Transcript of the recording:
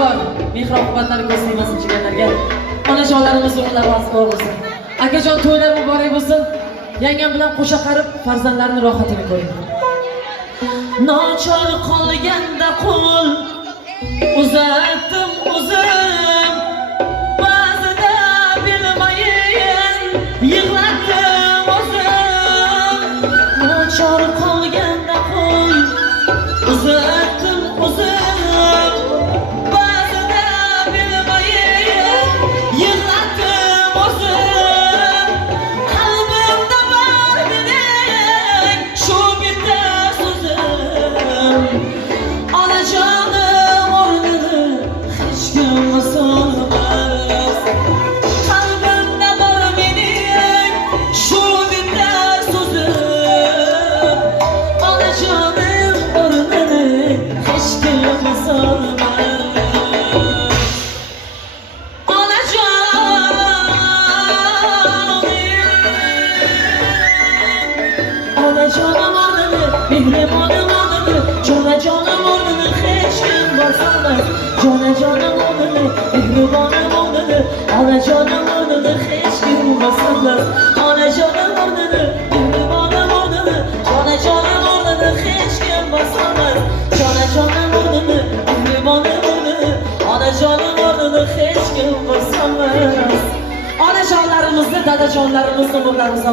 bor. Mehr-oqibatlarni ko'z tegmasin chiganlarga. Onajonlarimiz o'g'illar vosita bo'lsin. Akajon to'ylar muborak bo'lsin. Yangam bilan qo'sha qarib farzandlarning rohatini ko'ring. Nochor qolganda qo'l uzatdim o'zim, ba'zida bilmayin yig'latdim o'zim. Nochor qolganda qo'l uzatdim o'zim, ba'zida bilmayin yig'latdim o'zim. Qalbimda bor mening shu bitta so'zim, onajonim o'rnini hech kim solmas. Qalbimda bor mening shu bitta so'zim, onajonim o'rnini hech kim solmas. Onajonim o'rnini, mehribonim o'rnini, jonajonim o'rnini hech kim bosolmas. Jonajonim o'rnini, mehribonim o'rnini, onajonim o'rnini hech kim bosolmas. Onajonim o'rnini, mehribonim o'rnini, jonajonim o'rnini hech kim bosolmas. Jonajonim o'rnini, mehribonim o'rnini, onajonim o'rnini hech kim bosolmas. Onajonlarimizni, dadajonlarimizni umrlarimiz